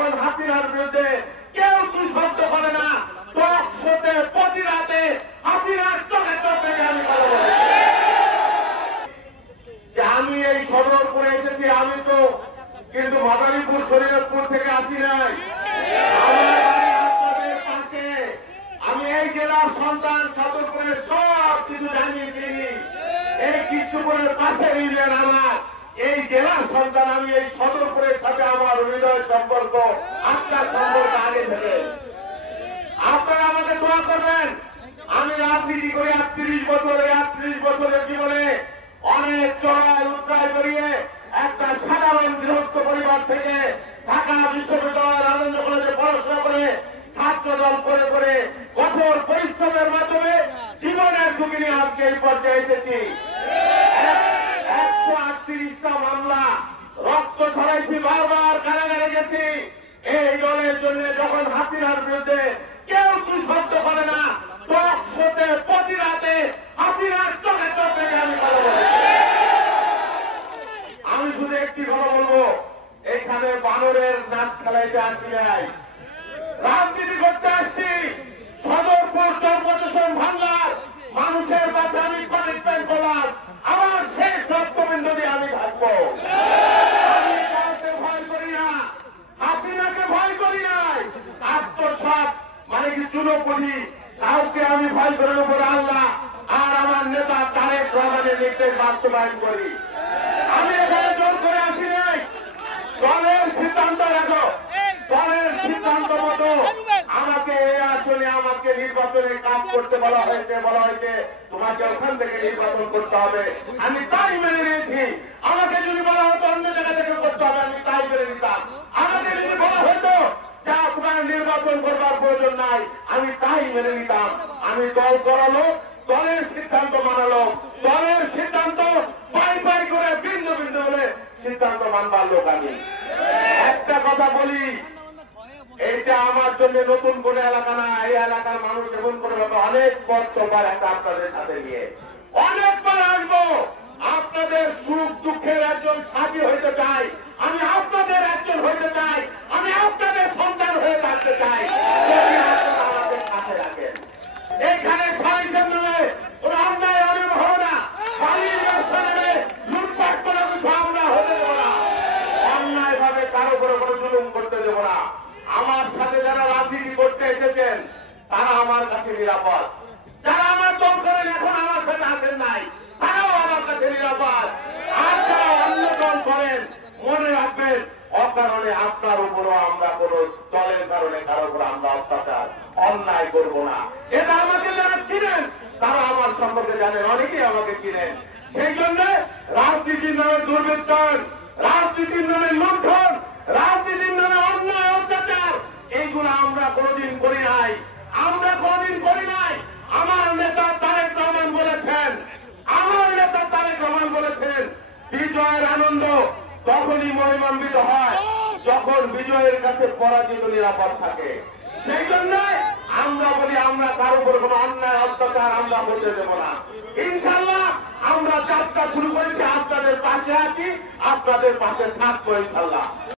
যখন হাসিনার বিরুদ্ধে কেউ কি শব্দ করে না, টক শোতে প্রতি রাতে হাসিনার চোখে চোখ রেখে আমি কথা বলি যে আমি এই সদরপুরে এসেছি। আমি তো কিন্তু মাদারীপুর শরীয়তপুর থেকে আসি নাই, আমার বাড়ি আপনাদের পাশে। আমি এই জেলার সন্তান, সদরপুরের সব কিছু জানিয়েছি। এই কৃষ্ণপুরের পাশে ইউনিয়ন আমার, এই জেলার সন্তান আমি। এই সদরপুরের সাথে আমার হৃদয় সম্পর্ক, আপনার সম্পর্ক আগে থেকে। আপনারা আমাকে দোয়া করবেন। আমি রাজনীতি করি 38 বছরে। 38 বছরের জীবনে অনেক চড়াই উত্তরায় করিয়ে একটা সাধারণ গৃহস্থ পরিবার থেকে ঢাকা বিশ্ববিদ্যালয়ের আনন্দ কলেজে পড়াশোনা করে ছাত্রদল করে করে কঠোর পরিশ্রমের মাধ্যমে জীবনের ঝুঁকি নিয়ে আজকে এই পর্যায়ে এসেছি। 138টা মামলা, রক্ত ছড়াইছি, বারবার কারাগারে গেছি এই দলের জন্য। যখন হাসিনার বিরুদ্ধে কেউ কি শব্দ করে না, টক শোতে প্রতি রাতে হাসিনার চোখে চোখ রেখে আমি কথা বলি। আমি শুধু একটি কথা বলবো, এইখানে বানরের নাচ খেলাইতে আসি নাই, রাজনীতি করতে আসছি। সদরপুর চরপোষণ ভাঙ্গার মানুষের পাশে আমি কমিটমেন্ট করলাম, আমার শেষ রক্তবিন্দু দিয়ে আমি থাকবো। আমি কাউকে ভয় করি না, হাসিনাকে ভয় করি নাই। আত্মসাৎ মানে কি চুনোপুটি, কাউকে আমি ভয় করার উপরে আল্লাহ আর আমার নেতা তারেক রহমানের নির্দেশ বাস্তবায়ন করি। আমি এখানে জোর করে আসি নাই। দলের সিদ্ধান্ত রাখো, দলের সিদ্ধান্ত মতো আমাকে এই আসলে আমাকে নির্বাচনে কাজ করতে বলা হয়েছে তোমাকে ওখান থেকে নির্বাচন করতে হবে। আমি তাই মেনে নিয়েছি। আমাকে যদি বলা হতো অন্য জায়গা থেকে করতে হবে, আমি তাই মেনে নিতাম। আমাকে যদি বলা হতো যা আপনার নির্বাচন করবার প্রয়োজন নাই, আমি তাই মেনে নিতাম। আমি দল করালো, দলের সিদ্ধান্ত মানালো, দলের সিদ্ধান্ত পাই পাই করে বিন্দু বিন্দু বলে সিদ্ধান্ত মানবার লোক আমি। একটা কথা বলি, এইটা আমার জন্য নতুন কোন এলাকা না। এই এলাকার মানুষ যেমন করে অনেক পথ চলবার একটা আপনাদের সাথে নিয়ে অনেকবার আসবো। আপনাদের সুখ দুঃখের একজন সাথী হইতে চাই, আমি আপনাদের একজন হইতে চাই, আমি আপনাদের সন্তান হয়ে থাকতে চাই। যদি আপনারা আমাদের সাথে রাখেন, এইখানে সারিসের নামে কোন অন্যায় আমি হবো না, বালির ব্যবসা নামে লুটপাট করে কিছু আমরা হতে দেবো না, অন্যায় ভাবে কারো করে কোনো জুলুম করতে দেবো না। আমার সাথে যারা রাজনীতি করতে এসেছেন তারা আমার কাছে নিরাপদ। যারা আমার দল করেন এখন আমার সাথে আসেন নাই, তারাও আমার কাছে নিরাপদ। আর যারা অন্য দল করেন মনে রাখবেন, অকারণে আপনার উপরও আমরা কোন দলের কারণে কারো উপর আমরা অত্যাচার অন্যায় করব না। এটা আমাকে যারা চিনেন তারা আমার সম্পর্কে জানেন, অনেকেই আমাকে চিনেন। সেই জন্য রাজনীতির নামে দুর্বৃত্তন, রাজনীতির নামে লুণ্ঠন, রাজনীতির নামে অন্যায় অত্যাচার, এইগুলো আমরা কোনদিন করি নাই, আমরা কোনদিন করি নাই। আমার নেতা তারেক রহমান বলেছেন, আমার নেতা তারেক রহমান বলেছেন, বিজয়ের আনন্দ তখনই মহিমান্বিত হয় যখন বিজয়ের কাছে পরাজিত নিরাপদ থাকে। সেই জন্য আমরা বলি আমরা কারো উপর কোন অন্যায় অত্যাচার আমরা করতে দেব না। ইনশাল্লাহ আমরা যাত্রা শুরু করেছি, আপনাদের পাশে আছি, আপনাদের পাশে থাকবো ইনশাল্লাহ।